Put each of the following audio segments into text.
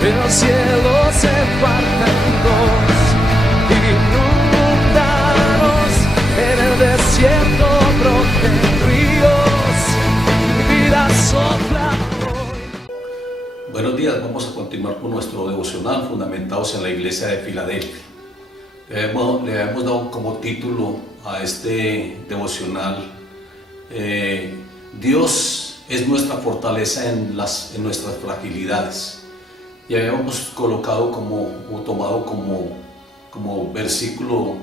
el cielo se parte en dos, inundados en el desierto broten ríos, mi vida sopla hoy. Buenos días, vamos a continuar con nuestro devocional fundamentados en la iglesia de Filadelfia. Le hemos dado como título a este devocional Dios es nuestra fortaleza en nuestras fragilidades. Y habíamos colocado tomado como versículo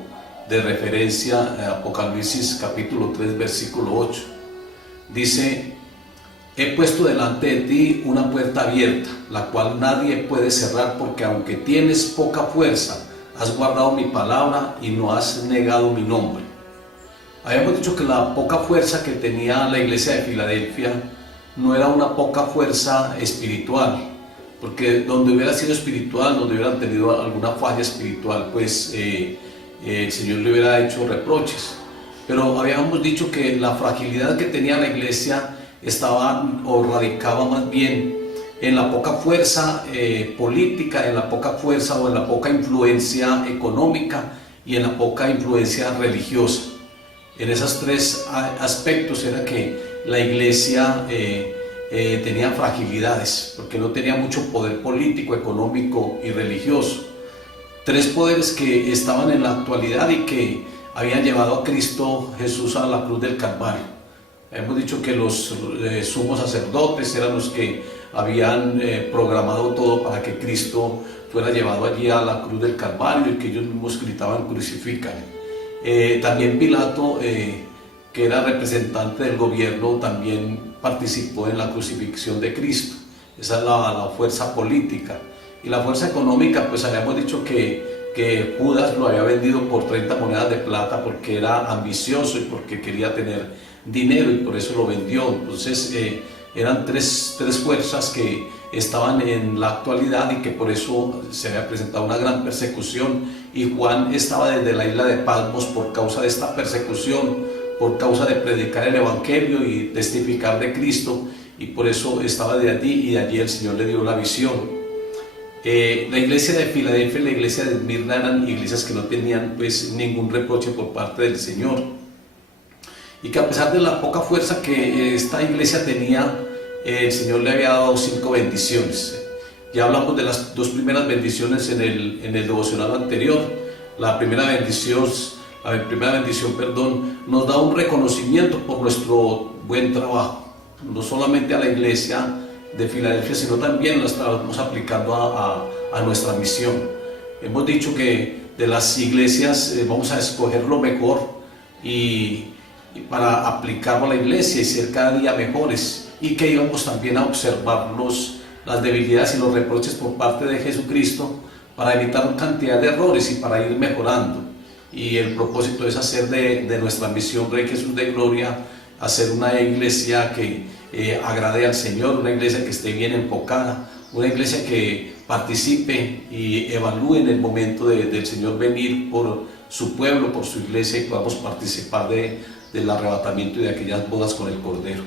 de referencia Apocalipsis capítulo 3 versículo 8. Dice: he puesto delante de ti una puerta abierta, la cual nadie puede cerrar, porque aunque tienes poca fuerza, has guardado mi palabra y no has negado mi nombre. Habíamos dicho que la poca fuerza que tenía la iglesia de Filadelfia no era una poca fuerza espiritual, porque donde hubiera sido espiritual, donde hubieran tenido alguna falla espiritual, pues el Señor le hubiera hecho reproches. Pero habíamos dicho que la fragilidad que tenía la iglesia estaba o radicaba más bien en la poca fuerza política, en la poca fuerza o en la poca influencia económica y en la poca influencia religiosa. En esos tres aspectos era que la iglesia tenía fragilidades, porque no tenía mucho poder político, económico y religioso. Tres poderes que estaban en la actualidad y que habían llevado a Cristo Jesús a la cruz del Calvario. Hemos dicho que los sumos sacerdotes eran los que habían programado todo para que Cristo fuera llevado allí a la cruz del Calvario y que ellos mismos gritaban: crucifícale. También Pilato, que era representante del gobierno, también participó en la crucifixión de Cristo. Esa es la fuerza política. Y la fuerza económica, pues habíamos dicho que Judas lo había vendido por 30 monedas de plata porque era ambicioso y porque quería tener dinero, y por eso lo vendió. Entonces eran tres fuerzas que estaban en la actualidad y que por eso se había presentado una gran persecución, y Juan estaba desde la isla de Patmos por causa de esta persecución, por causa de predicar el evangelio y testificar de Cristo, y por eso estaba de allí, y de allí el Señor le dio la visión. La iglesia de Filadelfia y la iglesia de Esmirna eran iglesias que no tenían pues ningún reproche por parte del Señor, y que a pesar de la poca fuerza que esta iglesia tenía, el Señor le había dado 5 bendiciones. Ya hablamos de las 2 primeras bendiciones en el devocional anterior. La primera bendición, nos da un reconocimiento por nuestro buen trabajo, no solamente a la iglesia de Filadelfia, sino también lo estamos aplicando a nuestra misión. Hemos dicho que de las iglesias vamos a escoger lo mejor y para aplicarlo a la iglesia y ser cada día mejores, y que íbamos también a observar las debilidades y los reproches por parte de Jesucristo para evitar una cantidad de errores y para ir mejorando. Y el propósito es hacer de nuestra misión Rey Jesús de Gloria, hacer una iglesia que agrade al Señor, una iglesia que esté bien enfocada, una iglesia que participe y evalúe en el momento del Señor venir por su pueblo, por su iglesia, y podamos participar del arrebatamiento y de aquellas bodas con el Cordero.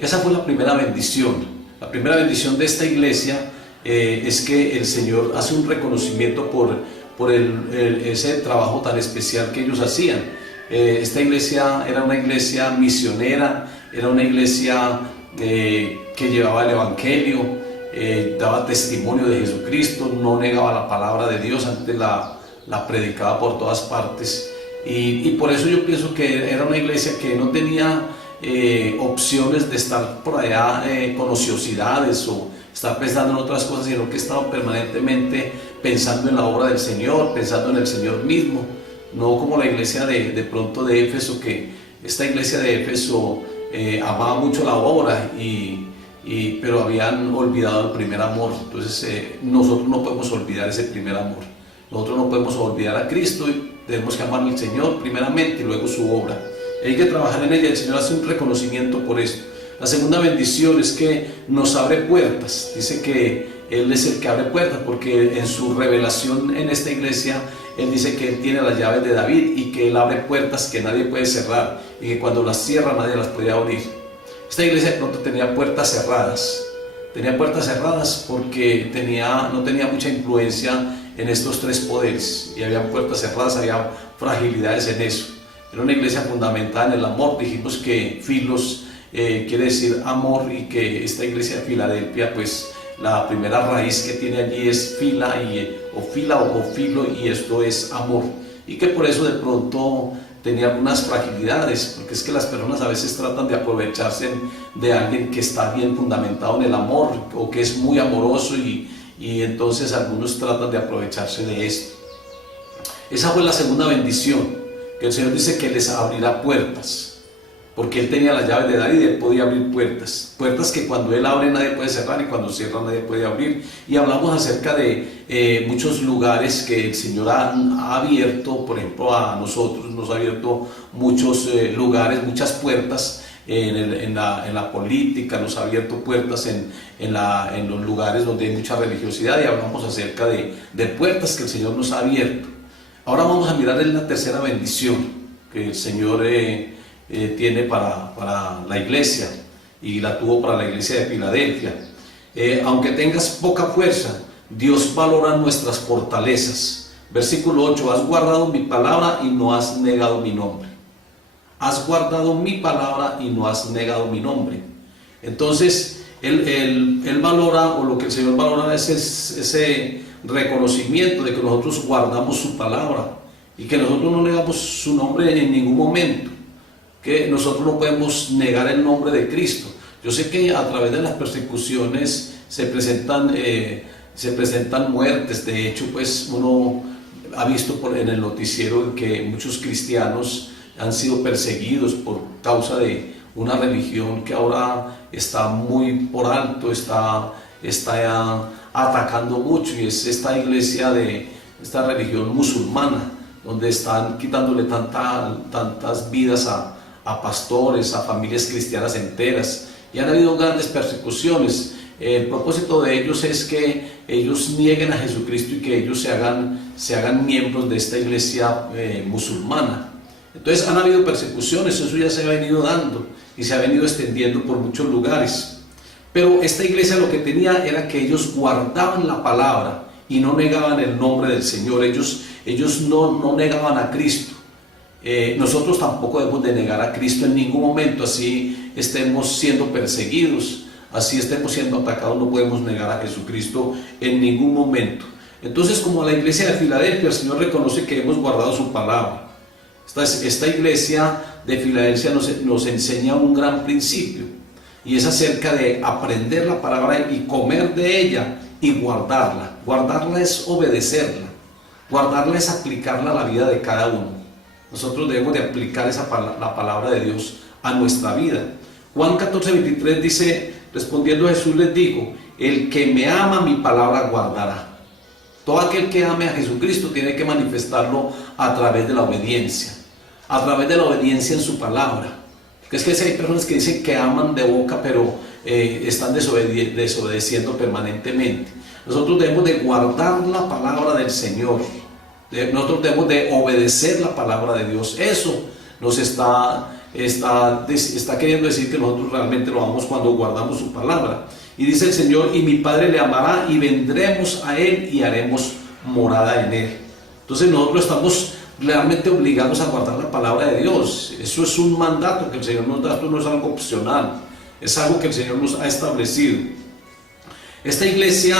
Esa fue la primera bendición. La primera bendición de esta iglesia es que el Señor hace un reconocimiento por ese trabajo tan especial que ellos hacían. Esta iglesia era una iglesia misionera, era una iglesia que llevaba el evangelio, daba testimonio de Jesucristo, no negaba la palabra de Dios, antes la predicaba por todas partes. Y por eso yo pienso que era una iglesia que no tenía opciones de estar por allá con ociosidades o estar pensando en otras cosas, sino que estaba permanentemente pensando en la obra del Señor, pensando en el Señor mismo. No como la iglesia de pronto de Éfeso, que esta iglesia de Éfeso amaba mucho la obra, pero habían olvidado el primer amor. Entonces nosotros no podemos olvidar ese primer amor. Nosotros no podemos olvidar a Cristo, y tenemos que amar al Señor primeramente y luego su obra. Hay que trabajar en ella. El Señor hace un reconocimiento por esto. La segunda bendición es que nos abre puertas. Dice que Él es el que abre puertas, porque en su revelación en esta iglesia Él dice que Él tiene las llaves de David y que Él abre puertas que nadie puede cerrar, y que cuando las cierra nadie las puede abrir. Esta iglesia de pronto tenía puertas cerradas, Tenía puertas cerradas porque no tenía mucha influencia en estos tres poderes, y había puertas cerradas, había fragilidades en eso. Era una iglesia fundamentada en el amor. Dijimos que Filos quiere decir amor, y que esta iglesia de Filadelfia, pues la primera raíz que tiene allí es fila, o filo, y esto es amor, y que por eso de pronto tenía algunas fragilidades, porque es que las personas a veces tratan de aprovecharse de alguien que está bien fundamentado en el amor, o que es muy amoroso, y entonces algunos tratan de aprovecharse de esto. Esa fue la segunda bendición, que el Señor dice que les abrirá puertas, porque Él tenía las llaves de David y Él podía abrir puertas que cuando Él abre nadie puede cerrar, y cuando cierra nadie puede abrir. Y hablamos acerca de muchos lugares que el Señor ha abierto. Por ejemplo, a nosotros nos ha abierto muchos lugares, muchas puertas en la política, nos ha abierto puertas en los lugares donde hay mucha religiosidad, y hablamos acerca de puertas que el Señor nos ha abierto. Ahora vamos a mirar en la tercera bendición que el Señor tiene para la iglesia, y la tuvo para la iglesia de Filadelfia. Aunque tengas poca fuerza, Dios valora nuestras fortalezas. Versículo 8: has guardado mi palabra y no has negado mi nombre. Has guardado mi palabra y no has negado mi nombre. Entonces Él valora, o lo que el Señor valora es ese reconocimiento de que nosotros guardamos su palabra, y que nosotros no negamos su nombre en ningún momento, que nosotros no podemos negar el nombre de Cristo. Yo sé que a través de las persecuciones se presentan muertes. De hecho, pues uno ha visto en el noticiero que muchos cristianos han sido perseguidos por causa de una religión que ahora está muy por alto, está atacando mucho, y es esta religión musulmana, donde están quitándole tantas vidas a pastores, a familias cristianas enteras, y han habido grandes persecuciones. El propósito de ellos es que ellos nieguen a Jesucristo y que ellos se hagan miembros de esta iglesia musulmana. Entonces han habido persecuciones, eso ya se ha venido dando y se ha venido extendiendo por muchos lugares. Pero esta iglesia lo que tenía era que ellos guardaban la palabra y no negaban el nombre del Señor. Ellos no negaban a Cristo. Nosotros tampoco debemos de negar a Cristo en ningún momento. Así estemos siendo perseguidos, así estemos siendo atacados, no podemos negar a Jesucristo en ningún momento. Entonces, como la iglesia de Filadelfia, el Señor reconoce que hemos guardado su palabra. Esta iglesia de Filadelfia nos enseña un gran principio, y es acerca de aprender la palabra y comer de ella y guardarla. Guardarla es obedecerla, guardarla es aplicarla a la vida de cada uno. Nosotros debemos de aplicar la palabra de Dios a nuestra vida. Juan 14:23 dice: respondiendo Jesús les dijo, el que me ama mi palabra guardará. Todo aquel que ame a Jesucristo tiene que manifestarlo a través de la obediencia, a través de la obediencia en su palabra. Es que hay personas que dicen que aman de boca, pero están desobedeciendo permanentemente. Nosotros debemos de guardar la palabra del Señor. Nosotros debemos de obedecer la palabra de Dios. Eso nos está queriendo decir que nosotros realmente lo amamos cuando guardamos su palabra. Y dice el Señor: y mi Padre le amará, y vendremos a Él y haremos morada en Él. Entonces nosotros estamos realmente obligados a guardar la palabra de Dios. Eso es un mandato que el Señor nos da. Esto no es algo opcional, es algo que el Señor nos ha establecido. Esta iglesia,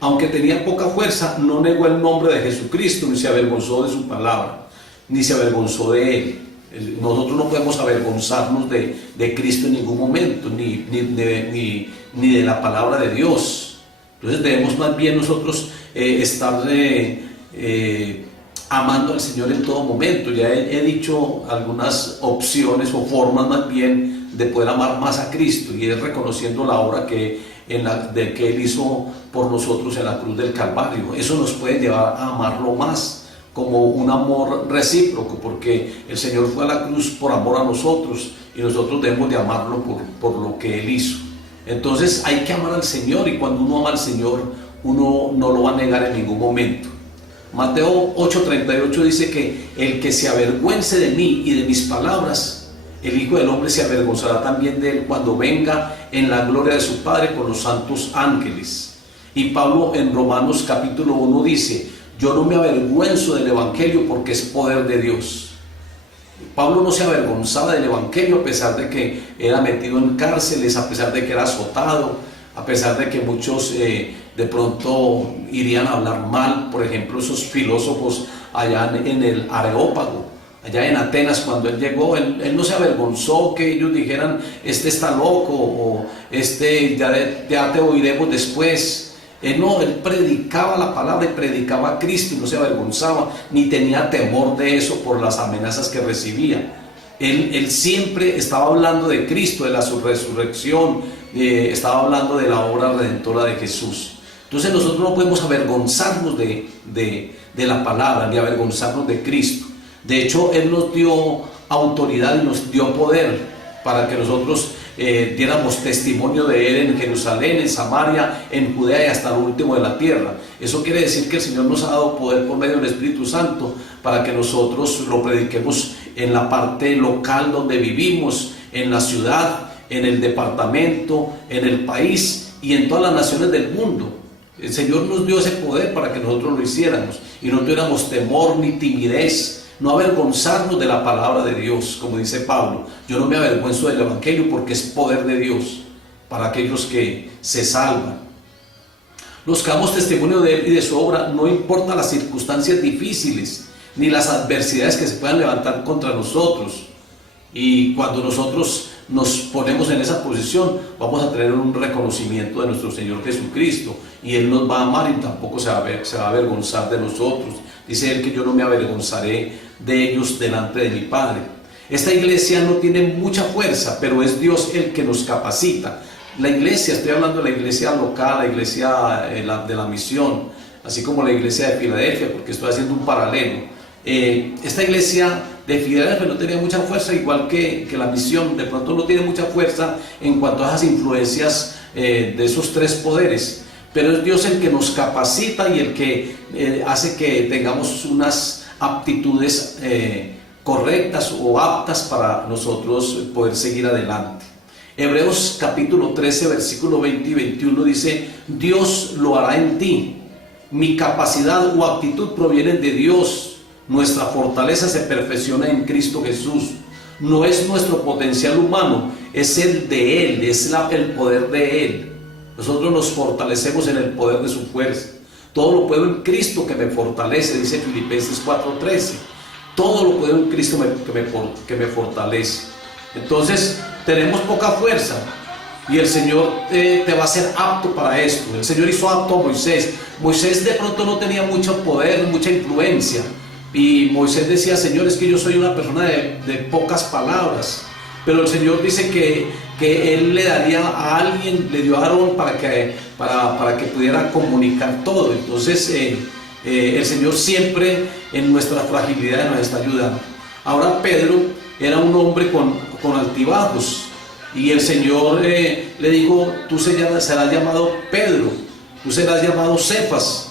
aunque tenía poca fuerza, no negó el nombre de Jesucristo, ni se avergonzó de su palabra, ni se avergonzó de Él. Nosotros no podemos avergonzarnos de Cristo en ningún momento, ni de la palabra de Dios. Entonces debemos más bien nosotros estar amando al Señor en todo momento. Ya he dicho algunas opciones o formas más bien de poder amar más a Cristo, y es reconociendo la obra que Él hizo por nosotros en la cruz del Calvario. Eso nos puede llevar a amarlo más, como un amor recíproco, porque el Señor fue a la cruz por amor a nosotros, y nosotros debemos de amarlo por lo que Él hizo. Entonces hay que amar al Señor, y cuando uno ama al Señor, uno no lo va a negar en ningún momento. Mateo 8:38 dice que el que se avergüence de mí y de mis palabras, el Hijo del Hombre se avergonzará también de él cuando venga en la gloria de su Padre con los santos ángeles. Y Pablo en Romanos capítulo 1 dice: yo no me avergüenzo del Evangelio porque es poder de Dios. Pablo no se avergonzaba del Evangelio a pesar de que era metido en cárceles, a pesar de que era azotado, a pesar de que muchos de pronto irían a hablar mal. Por ejemplo, esos filósofos allá en el Areópago, allá en Atenas, cuando él llegó, él no se avergonzó que ellos dijeran: este está loco, o este ya te oiremos después. No, él predicaba la palabra y predicaba a Cristo y no se avergonzaba, ni tenía temor de eso por las amenazas que recibía. Él siempre estaba hablando de Cristo, de la resurrección, estaba hablando de la obra redentora de Jesús. Entonces nosotros no podemos avergonzarnos de la palabra, ni avergonzarnos de Cristo. De hecho, Él nos dio autoridad y nos dio poder para que nosotros diéramos testimonio de Él en Jerusalén, en Samaria, en Judea y hasta lo último de la tierra. Eso quiere decir que el Señor nos ha dado poder por medio del Espíritu Santo para que nosotros lo prediquemos en la parte local donde vivimos, en la ciudad, en el departamento, en el país y en todas las naciones del mundo. El Señor nos dio ese poder para que nosotros lo hiciéramos y no tuviéramos temor ni timidez. No avergonzarnos de la palabra de Dios, como dice Pablo: yo no me avergüenzo del Evangelio porque es poder de Dios para aquellos que se salvan. Los que damos testimonio de Él y de su obra, no importa las circunstancias difíciles ni las adversidades que se puedan levantar contra nosotros. Y cuando nosotros nos ponemos en esa posición, vamos a tener un reconocimiento de nuestro Señor Jesucristo, y Él nos va a amar y tampoco se va a avergonzar de nosotros. Dice Él que yo no me avergonzaré de ellos delante de mi Padre. Esta iglesia no tiene mucha fuerza, pero es Dios el que nos capacita. La iglesia, estoy hablando de la iglesia local, la iglesia de la misión, así como la iglesia de Filadelfia, porque estoy haciendo un paralelo. Esta iglesia de Filadelfia no tenía mucha fuerza, igual que la misión, de pronto no tiene mucha fuerza en cuanto a esas influencias de esos tres poderes. Pero es Dios el que nos capacita y el que hace que tengamos unas aptitudes correctas o aptas para nosotros poder seguir adelante. Hebreos capítulo 13, versículo 20 y 21 dice: Dios lo hará en ti. Mi capacidad o aptitud provienen de Dios. Nuestra fortaleza se perfecciona en Cristo Jesús. No es nuestro potencial humano, es el de Él, es el poder de Él. Nosotros nos fortalecemos en el poder de su fuerza. Todo lo puedo en Cristo que me fortalece, dice Filipenses 4:13. Todo lo puedo en Cristo que me fortalece. Entonces tenemos poca fuerza y el Señor te va a hacer apto para esto. El Señor hizo apto a Moisés. Moisés de pronto no tenía mucho poder, mucha influencia, y Moisés decía: Señor, es que yo soy una persona de pocas palabras. Pero el Señor dice que Él le daría a alguien, le dio a Aarón para que pudiera comunicar todo. Entonces el Señor siempre en nuestras fragilidades nos está ayudando. Ahora Pedro era un hombre con altibajos, y el Señor le dijo: tú serás llamado Pedro, tú serás llamado Cefas.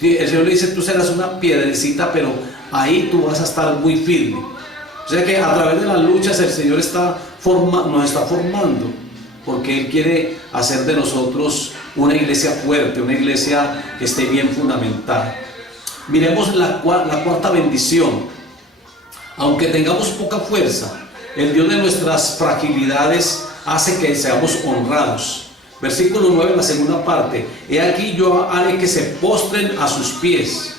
El Señor le dice: tú serás una piedrecita, pero ahí tú vas a estar muy firme. O sea que a través de las luchas el Señor nos está formando, porque Él quiere hacer de nosotros una iglesia fuerte, una iglesia que esté bien fundamentada. Miremos la cuarta bendición. Aunque tengamos poca fuerza, el Dios de nuestras fragilidades hace que seamos honrados. Versículo 9, la segunda parte: he aquí yo haré que se postren a sus pies.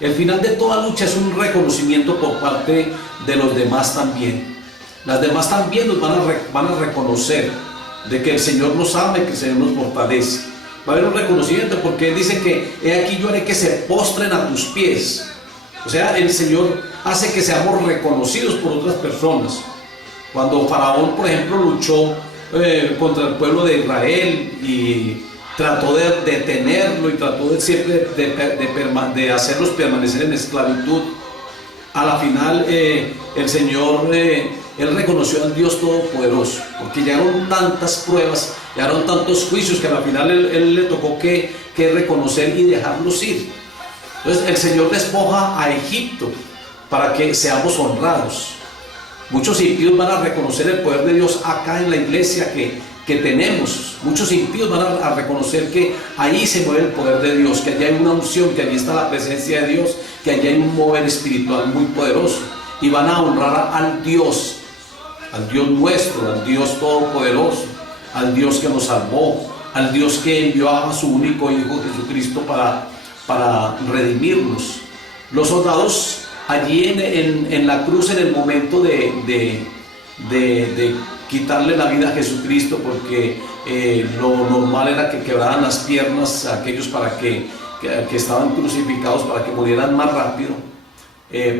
El final de toda lucha es un reconocimiento por parte de los demás también. Las demás también nos van a reconocer de que el Señor nos ama y que el Señor nos fortalece. Va a haber un reconocimiento, porque Él dice que he aquí yo haré que se postren a tus pies. O sea, el Señor hace que seamos reconocidos por otras personas. Cuando Faraón, por ejemplo, luchó contra el pueblo de Israel y trató de detenerlo y trató de siempre de hacerlos permanecer en esclavitud, a la final el Señor, Él reconoció al Dios Todopoderoso, porque llegaron tantas pruebas, llegaron tantos juicios, que a la final él le tocó que reconocer y dejarlos ir. Entonces el Señor despoja a Egipto para que seamos honrados. Muchos impíos van a reconocer el poder de Dios acá en la iglesia que tenemos. Muchos impíos van a reconocer que ahí se mueve el poder de Dios, que allí hay una unción, que allí está la presencia de Dios, que allí hay un mover espiritual muy poderoso. Y van a honrar al Dios nuestro, al Dios todopoderoso, al Dios que nos salvó, al Dios que envió a su único Hijo Jesucristo para redimirnos. Los soldados allí en la cruz, en el momento de quitarle la vida a Jesucristo, porque lo normal era que quebraran las piernas a aquellos que estaban crucificados, para que murieran más rápido,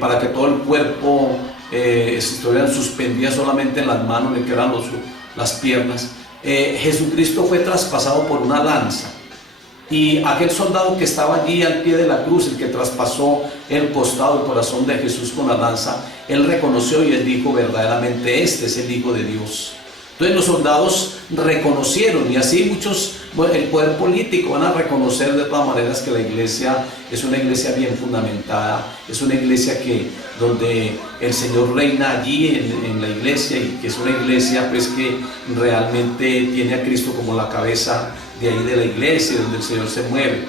para que todo el cuerpo estuvieran suspendidas solamente en las manos, le quebraran las piernas. Jesucristo fue traspasado por una lanza, y aquel soldado que estaba allí al pie de la cruz, el que traspasó el costado, el corazón de Jesús con la lanza, él reconoció y él dijo: verdaderamente este es el Hijo de Dios. Entonces los soldados reconocieron, y así muchos, el poder político van a reconocer de todas maneras que la iglesia es una iglesia bien fundamentada, es una iglesia donde el Señor reina allí en la iglesia, y que es una iglesia pues que realmente tiene a Cristo como la cabeza de ahí de la iglesia, donde el Señor se mueve.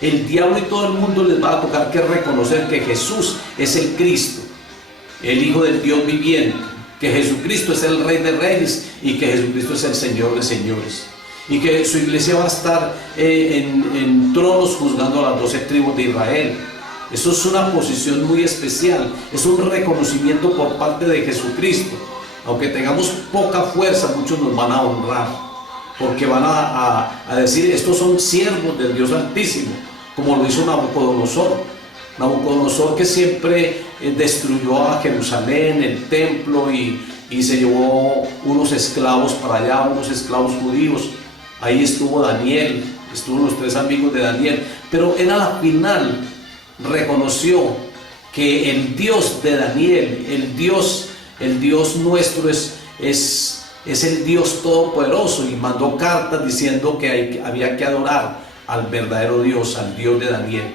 El diablo y todo el mundo les va a tocar que reconocer que Jesús es el Cristo, el Hijo del Dios viviente, que Jesucristo es el Rey de Reyes y que Jesucristo es el Señor de Señores, y que su iglesia va a estar en tronos juzgando a las 12 tribus de Israel. Eso es una posición muy especial, es un reconocimiento por parte de Jesucristo. Aunque tengamos poca fuerza, muchos nos van a honrar, porque van a decir: estos son siervos del Dios Altísimo, como lo hizo Nabucodonosor. Nabucodonosor, que siempre destruyó a Jerusalén, el templo, y se llevó unos esclavos para allá, unos esclavos judíos. Ahí estuvo Daniel, estuvo los 3 amigos de Daniel, pero él a la final reconoció que el Dios de Daniel, el Dios nuestro es el Dios todopoderoso, y mandó cartas diciendo que había que adorar al verdadero Dios, al Dios de Daniel.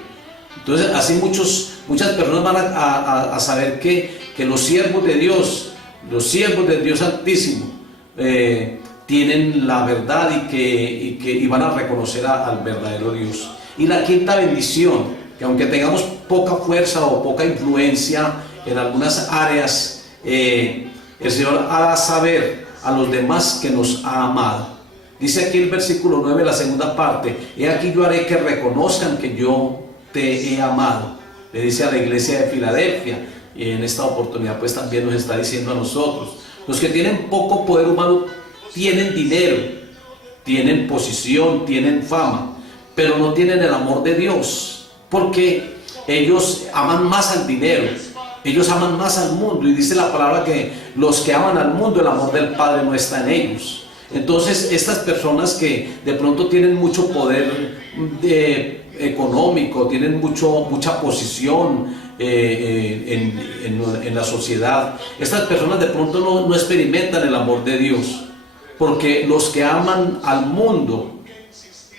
Entonces así muchas personas van a saber que los siervos de Dios, Altísimo, tienen la verdad, y van a reconocer al verdadero Dios. Y la quinta bendición, que aunque tengamos poca fuerza o poca influencia en algunas áreas, el Señor hará saber a los demás que nos ha amado. Dice aquí el versículo 9, la segunda parte: he aquí yo haré que reconozcan que yo te he amado. Le dice a la iglesia de Filadelfia, y en esta oportunidad pues también nos está diciendo a nosotros. Los que tienen poco poder humano tienen dinero, tienen posición, tienen fama, pero no tienen el amor de Dios, porque ellos aman más al dinero, ellos aman más al mundo, y dice la palabra que los que aman al mundo, el amor del Padre no está en ellos. Entonces estas personas que de pronto tienen mucho poder económico, tienen mucha posición en la sociedad, estas personas de pronto no experimentan el amor de Dios, porque los que aman al mundo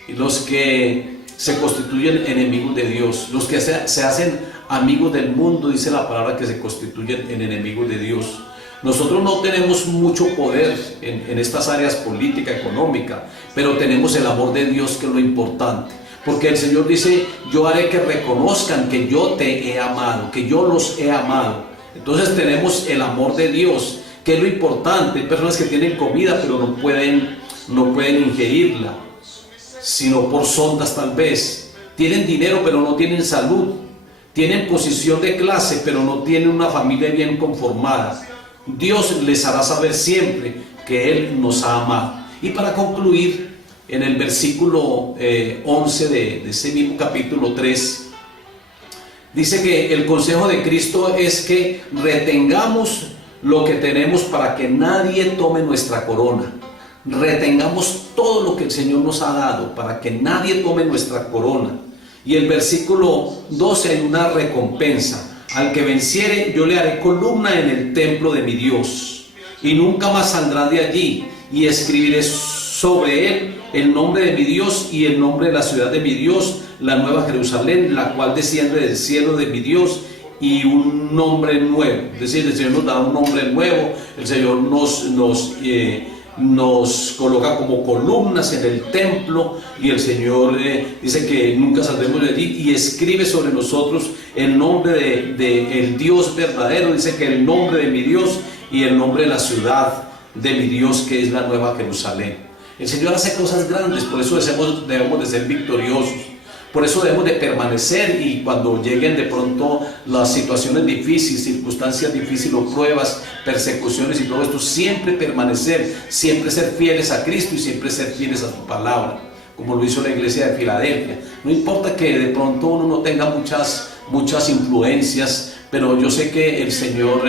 y los que se constituyen enemigos de Dios, los que se hacen amigos del mundo, dice la palabra que se constituyen en enemigos de Dios. Nosotros no tenemos mucho poder en estas áreas política, económica, pero tenemos el amor de Dios, que es lo importante. Porque el Señor dice: yo haré que reconozcan que yo te he amado, que yo los he amado. Entonces tenemos el amor de Dios, que es lo importante. Hay personas que tienen comida, pero no pueden ingerirla, sino por sondas tal vez. Tienen dinero, pero no tienen salud. Tienen posición de clase, pero no tienen una familia bien conformada. Dios les hará saber siempre que Él nos ha amado. Y para concluir, en el versículo 11 de ese mismo capítulo 3, dice que el consejo de Cristo es que retengamos lo que tenemos para que nadie tome nuestra corona. Retengamos todo lo que el Señor nos ha dado para que nadie tome nuestra corona. Y el versículo 12 hay una recompensa: al que venciere yo le haré columna en el templo de mi Dios, y nunca más saldrá de allí, y escribiré sobre él el nombre de mi Dios y el nombre de la ciudad de mi Dios, la nueva Jerusalén, la cual desciende del cielo de mi Dios, y un nombre nuevo. Es decir, el Señor nos da un nombre nuevo, el Señor nos coloca como columnas en el templo, y el Señor dice que nunca saldremos de allí, y escribe sobre nosotros el nombre de el Dios verdadero. Dice que el nombre de mi Dios y el nombre de la ciudad de mi Dios, que es la Nueva Jerusalén. El Señor hace cosas grandes, por eso debemos de ser victoriosos. Por eso debemos de permanecer, y cuando lleguen de pronto las situaciones difíciles, circunstancias difíciles o pruebas, persecuciones y todo esto, siempre permanecer, siempre ser fieles a Cristo y siempre ser fieles a su palabra, como lo hizo la iglesia de Filadelfia. No importa que de pronto uno no tenga muchas influencias, pero yo sé que el Señor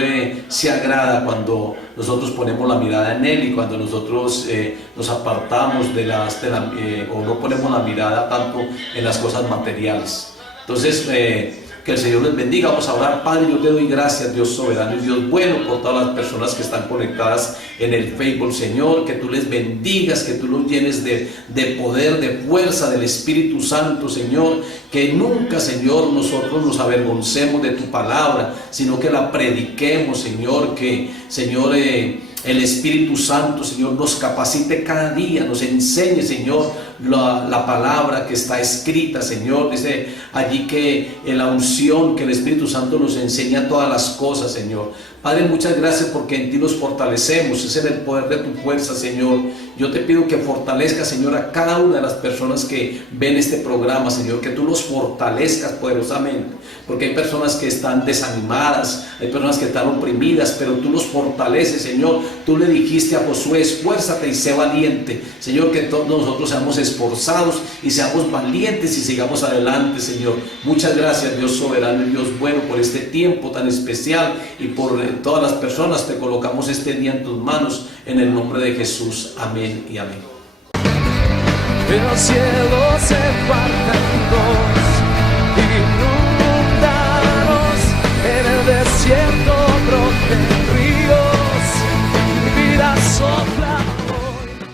se agrada cuando nosotros ponemos la mirada en Él, y cuando nosotros nos apartamos o no ponemos la mirada tanto en las cosas materiales. Entonces, que el Señor les bendiga. Vamos a orar. Padre, yo te doy gracias, Dios soberano y Dios bueno, por todas las personas que están conectadas en el Facebook, Señor, que tú les bendigas, que tú los llenes de poder, de fuerza del Espíritu Santo, Señor, que nunca, Señor, nosotros nos avergoncemos de tu palabra, sino que la prediquemos, Señor, que, Señor, el Espíritu Santo, Señor, nos capacite cada día, nos enseñe, Señor, la palabra que está escrita, Señor. Dice allí que en la unción, que el Espíritu Santo nos enseña todas las cosas, Señor. Padre, muchas gracias porque en ti nos fortalecemos, es en el poder de tu fuerza, Señor. Yo te pido que fortalezcas, Señor, a cada una de las personas que ven este programa, Señor, que tú los fortalezcas poderosamente, porque hay personas que están desanimadas, hay personas que están oprimidas, pero tú los fortaleces, Señor. Tú le dijiste a Josué: esfuérzate y sé valiente. Señor, que todos nosotros seamos esforzados y seamos valientes y sigamos adelante, Señor. Muchas gracias, Dios soberano y Dios bueno, por este tiempo tan especial, y por todas las personas. Te colocamos este día en tus manos, en el nombre de Jesús. Amén y amén. El cielo se parte en dos.